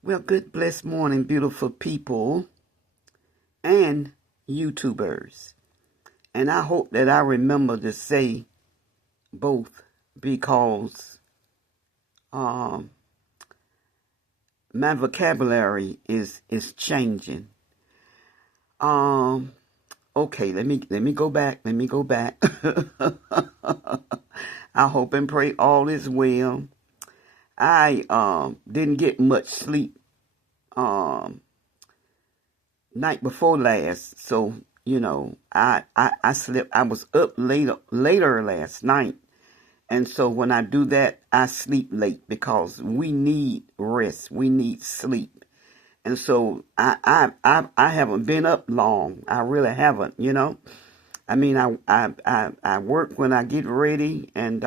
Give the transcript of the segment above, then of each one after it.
Well, good blessed morning, beautiful people and YouTubers. And I hope that I remember to say both because um, my vocabulary is changing. Um, okay, let me go back. Let me go back. I hope and pray all is well. I didn't get much sleep um night before last, so I slept. I was up later last night, and so when I do that, I sleep late because we need rest, we need sleep, and so I haven't been up long. I really haven't. I mean, I work when I get ready, and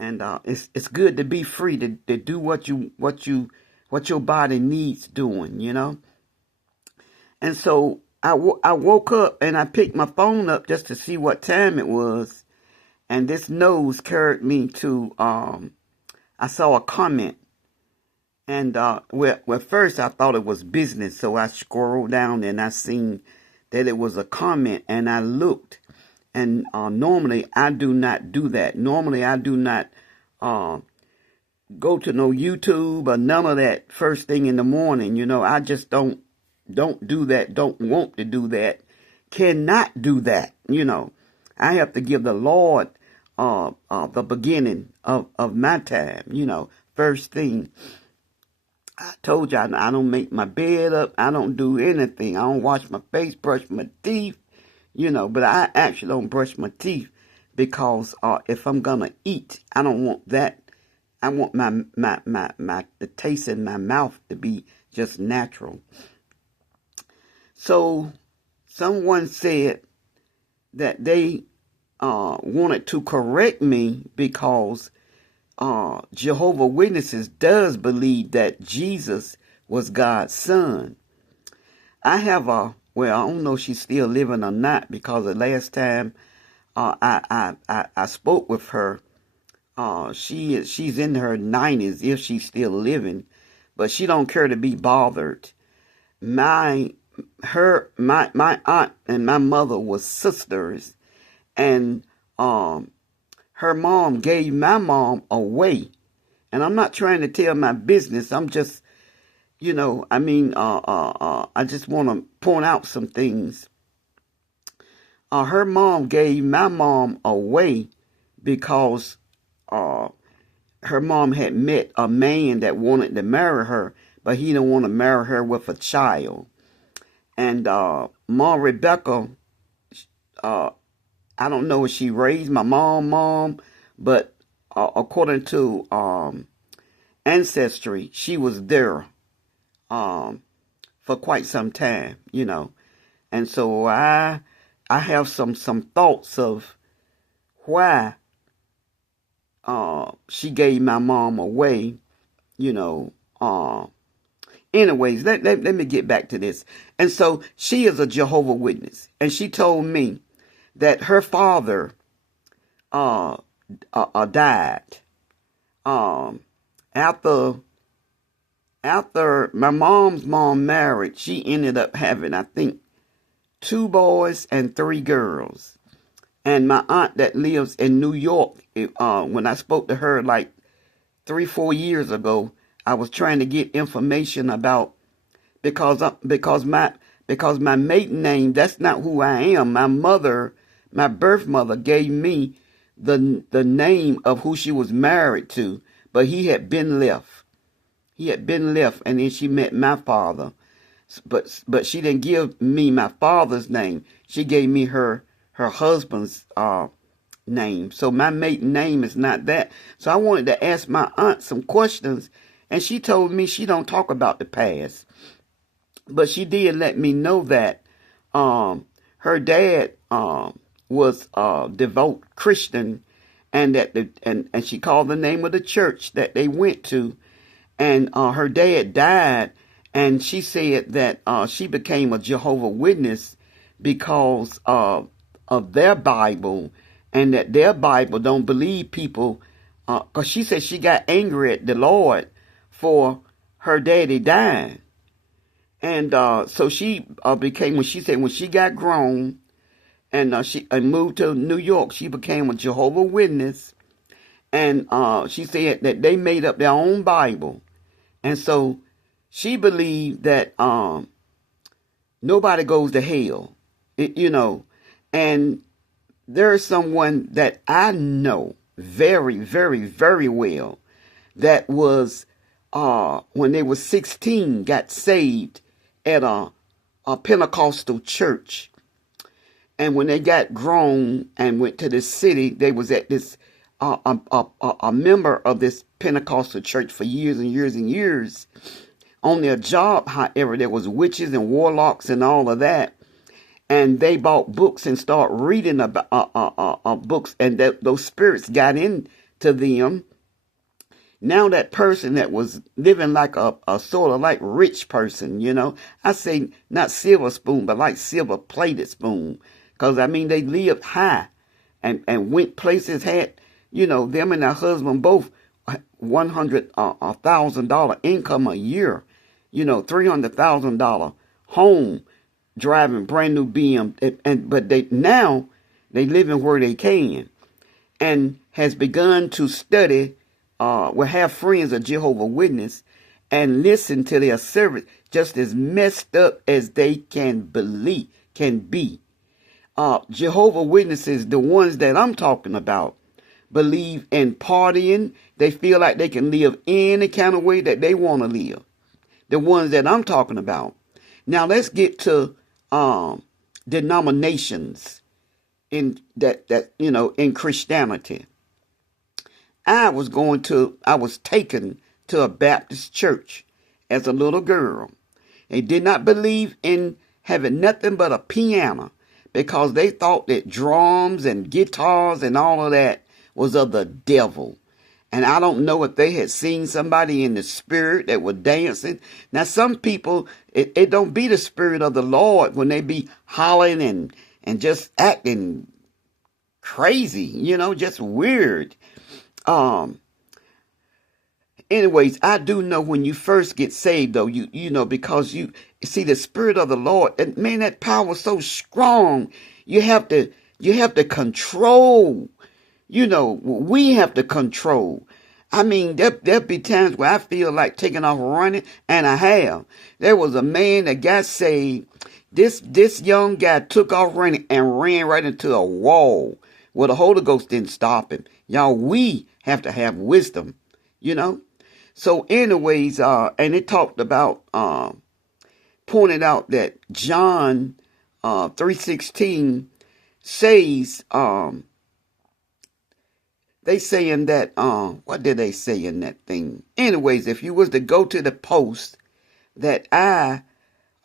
it's good to be free to do what your body needs doing. And so I woke up and I picked my phone up just to see what time it was. And this nose carried me to, I saw a comment. And well, first I thought it was business. So I scrolled down and I seen that it was a comment. And I looked. And normally I do not do that. Normally I do not uh, go to no YouTube or none of that first thing in the morning. I just don't do that, don't want to do that, cannot do that. I have to give the Lord the beginning of my time, first thing. I told you I don't make my bed up. I don't do anything. I don't wash my face, brush my teeth, but I actually don't brush my teeth because if I'm going to eat, I don't want that. I want the taste in my mouth to be just natural. So someone said that they wanted to correct me because Jehovah Witnesses does believe that Jesus was God's son. I have well, I don't know if she's still living or not because the last time I spoke with her, she's in her 90s if she's still living, but she don't care to be bothered. My aunt and my mother was sisters, and her mom gave my mom away. And I'm not trying to tell my business. I'm just, I just want to point out some things. Her mom gave my mom away because her mom had met a man that wanted to marry her, but he didn't want to marry her with a child. And Mom Rebecca, I don't know if she raised my mom, but according to ancestry, she was there for quite some time, And so I have some thoughts of why she gave my mom away, you know. Anyways, let me get back to this. And so she is a Jehovah Witness, and she told me that her father died after my mom's mom married. She ended up having, I think, 2 boys and 3 girls. And my aunt that lives in New York, when I spoke to her like 3-4 years ago, I was trying to get information about because my maiden name, that's not who I am. My birth mother gave me the name of who she was married to, but he had been left. He had been left, and then she met my father. But she didn't give me my father's name. She gave me her husband's name. So my maiden name is not that. So I wanted to ask my aunt some questions, and she told me she don't talk about the past. But she did let me know that her dad was a devout Christian, and that and she called the name of the church that they went to, and her dad died, and she said that she became a Jehovah Witness because of their Bible, and that their Bible don't believe people, because she said she got angry at the Lord for her daddy died. And so she became, when she got grown and she moved to New York, she became a Jehovah's Witness. And she said that they made up their own Bible. And so she believed that nobody goes to hell, And there's someone that I know very, very, very well that was, when they were 16, got saved at a Pentecostal church. And when they got grown and went to the city, they was at this, a member of this Pentecostal church for years and years and years. On their job, however, there was witches and warlocks and all of that. And they bought books and started reading about books, and those spirits got into them. Now that person that was living like a sort of like rich person, I say not silver spoon, but like silver plated spoon. Because, they lived high and went places, had, them and their husband both $100,000 income a year, $300,000 home, driving brand new BM. But they living where they can, and has begun to study, will have friends of Jehovah's Witness and listen to their service just as messed up as they can be. Jehovah's Witnesses, the ones that I'm talking about, believe in partying. They feel like they can live any kind of way that they want to live. The ones that I'm talking about. Now let's get to denominations in in Christianity. I was taken to a Baptist church as a little girl. They did not believe in having nothing but a piano, because they thought that drums and guitars and all of that was of the devil. And I don't know if they had seen somebody in the spirit that was dancing. Now, some people, it don't be the spirit of the Lord when they be hollering and just acting crazy, just weird. Anyways, I do know when you first get saved, though, because you see the spirit of the Lord, and man, that power is so strong. You have to control. We have to control. There'll be times where I feel like taking off running, and I have. There was a man that got saved. This young guy took off running and ran right into a wall. Well, the Holy Ghost didn't stop him. Y'all, we have to have wisdom, So anyways, and it talked about, pointed out that John 3:16 says, they saying that, what did they say in that thing? Anyways, if you was to go to the post that I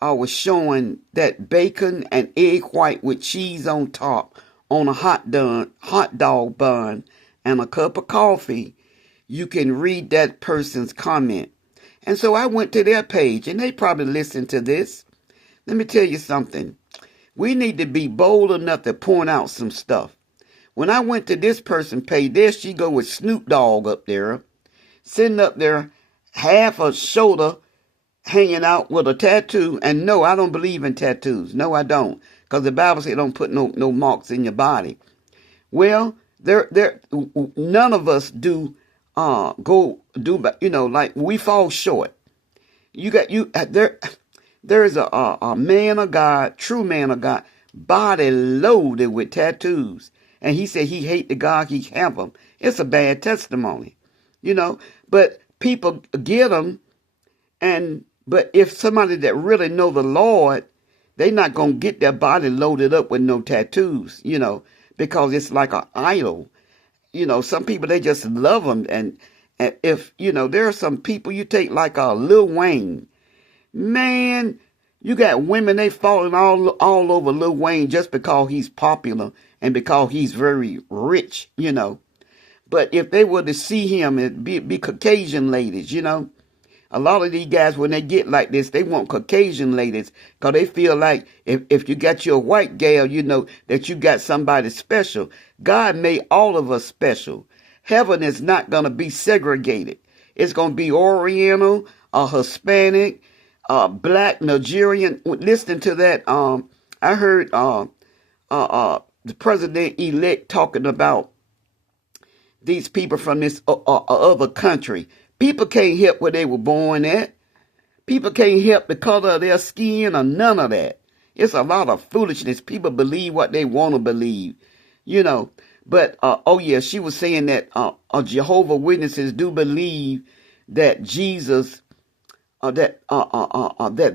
was showing, that bacon and egg white with cheese on top on a hot dog bun and a cup of coffee, you can read that person's comment. And so I went to their page, and they probably listened to this. Let me tell you something. We need to be bold enough to point out some stuff. When I went to this person's page, there she go with Snoop Dogg up there, sitting up there, half a shoulder hanging out with a tattoo. And no, I don't believe in tattoos. No, I don't. Because the Bible says don't put no marks in your body. Well, none of us do like we fall short. There is a man of God, true man of God, body loaded with tattoos. And he said he hate the God he have them. It's a bad testimony, but people get them. But if somebody that really know the Lord, they not going to get their body loaded up with no tattoos, because it's like an idol. Some people, they just love them. And if, there are some people you take like Lil Wayne. Man, you got women, they falling all over Lil Wayne just because he's popular and because he's very rich, But if they were to see him, it'd be Caucasian ladies, A lot of these guys, when they get like this, they want Caucasian ladies because they feel like if you got your white gal, that you got somebody special. God made all of us special. Heaven is not going to be segregated. It's going to be Oriental, Hispanic, black, Nigerian. Listening to that, I heard the president-elect talking about these people from this other country. People can't help where they were born at. People can't help the color of their skin or none of that. It's a lot of foolishness. People believe what they want to believe, you know. But, oh yeah, she was saying that Jehovah's Witnesses do believe that Jesus, that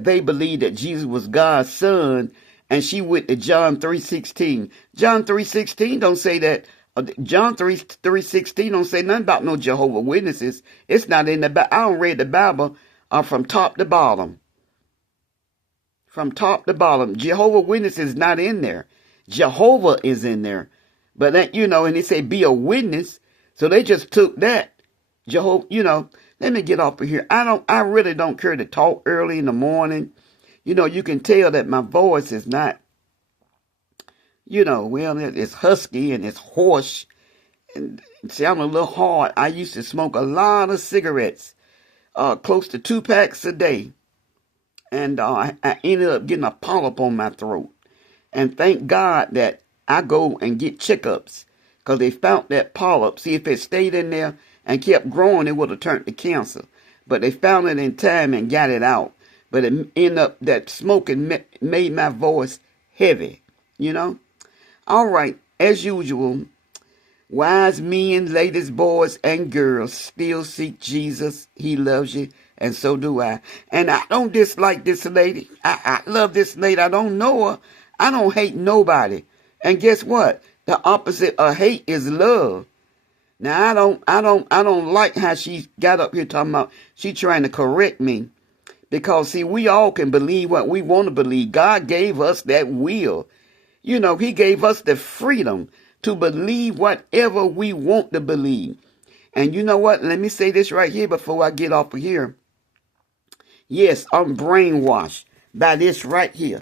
they believe that Jesus was God's son, and she went to John 3:16. John 3:16 don't say that. John 3:16 don't say nothing about no Jehovah's Witnesses. It's not in the Bible. I don't read the Bible from top to bottom. From top to bottom. Jehovah's Witnesses is not in there. Jehovah is in there. But that, you know, and they say be a witness. So they just took that. Jehovah, you know, let me get off of here. I really don't care to talk early in the morning. You know, you can tell that my voice is not, you know, well, it's husky and it's hoarse. And see, I'm a little hard. I used to smoke a lot of cigarettes, close to 2 packs a day. And I ended up getting a polyp on my throat. And thank God that I go and get checkups, because they found that polyp. See, if it stayed in there and kept growing, it would have turned to cancer. But they found it in time and got it out. But it ended up that smoking made my voice heavy, you know. All right, as usual, wise men, ladies, boys, and girls still seek Jesus. He loves you, and so do I. And I don't dislike this lady. I love this lady. I don't know her. I don't hate nobody. And guess what? The opposite of hate is love. Now I don't like how she got up here talking about she trying to correct me. Because see, we all can believe what we want to believe. God gave us that will. You know, he gave us the freedom to believe whatever we want to believe. And you know what? Let me say this right here before I get off of here. Yes, I'm brainwashed by this right here.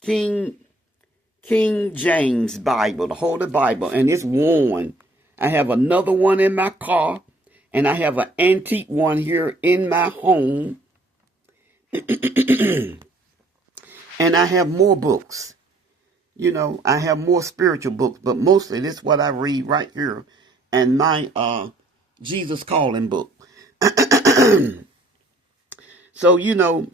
King James Bible, the Holy Bible, and it's worn. I have another one in my car, and I have an antique one here in my home. And I have more books. You know, I have more spiritual books, but mostly this is what I read right here and my Jesus Calling book. So, you know,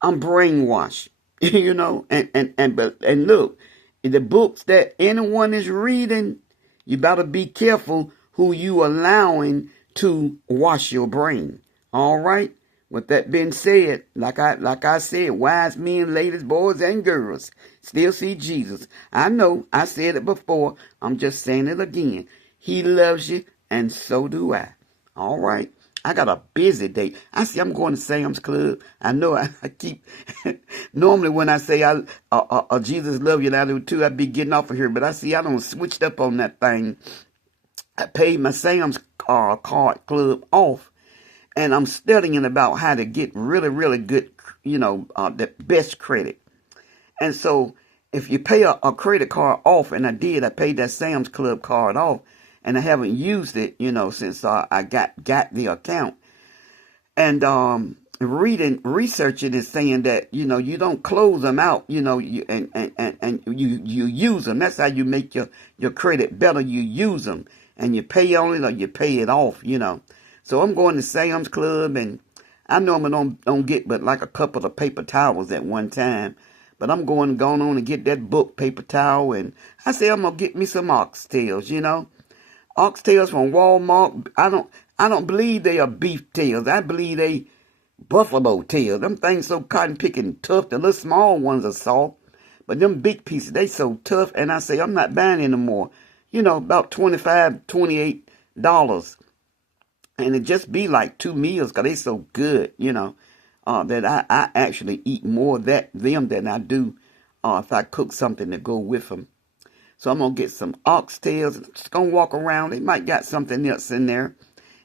I'm brainwashed. You know, and look, the books that anyone is reading, you better be careful who you allowing to wash your brain. All right. With that being said, like I said, wise men, ladies, boys, and girls still see Jesus. I know I said it before. I'm just saying it again. He loves you, and so do I. All right. I got a busy day. I see I'm going to Sam's Club. I know I keep, normally when I say Jesus love you and I do too, I be getting off of here. But I see I don't switched up on that thing. I paid my Sam's card club off. And I'm studying about how to get really, really good, you know, the best credit. And so if you pay a credit card off, and I paid that Sam's Club card off, and I haven't used it, you know, since I got the account. And researching is saying that, you know, you don't close them out, you know, you use them. That's how you make your credit better. You use them, and you pay on it or you pay it off, you know. So I'm going to Sam's Club, and I normally don't get but like a couple of paper towels at one time. But I'm going on and get that book paper towel, and I say I'm gonna get me some oxtails, you know. Oxtails from Walmart. I don't believe they are beef tails. I believe they buffalo tails. Them things so cotton picking tough. The little small ones are soft, but them big pieces, they so tough. And I say I'm not buying anymore. You know, about $25, $28. And it just be like 2 meals because they so good, you know, that I actually eat more of them than I do if I cook something to go with them. So I'm going to get some oxtails. I'm just going to walk around. They might got something else in there.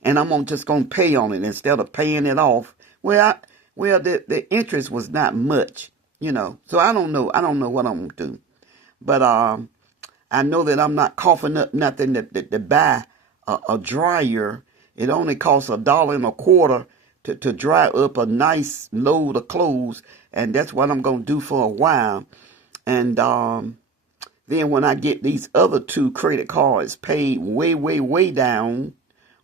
And I'm just going to pay on it instead of paying it off. Well, the interest was not much, you know. So I don't know. I don't know what I'm going to do. But I know that I'm not coughing up nothing to buy a dryer It only costs $1.25 to dry up a nice load of clothes, and that's what I'm gonna do for a while. And then when I get these other two credit cards paid way, way, way down,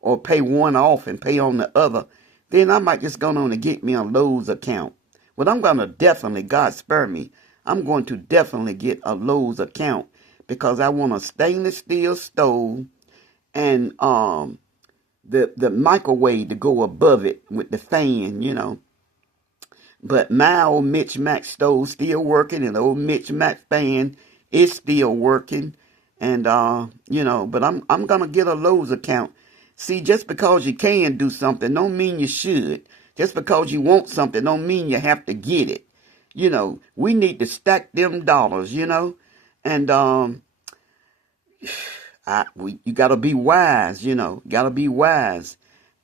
or pay one off and pay on the other, then I might just go on and get me a Lowe's account. But I'm gonna definitely, God spare me, I'm going to definitely get a Lowe's account because I want a stainless steel stove and the microwave to go above it with the fan, you know. But my old Mitch Mac stove still working, and the old Mitch Mac fan is still working. And you know, but I'm gonna get a Lowe's account. See, just because you can do something don't mean you should. Just because you want something don't mean you have to get it. You know, we need to stack them dollars, you know. And you gotta be wise, you know. Gotta be wise.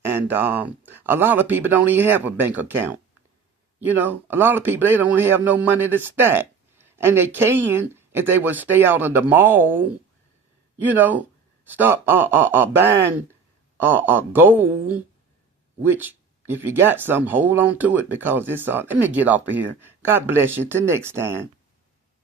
And a lot of people don't even have a bank account. You know, a lot of people, they don't have no money to stack. And they can if they would stay out of the mall, you know, start buying gold, which if you got some, hold on to it because it's let me get off of here. God bless you. Till next time.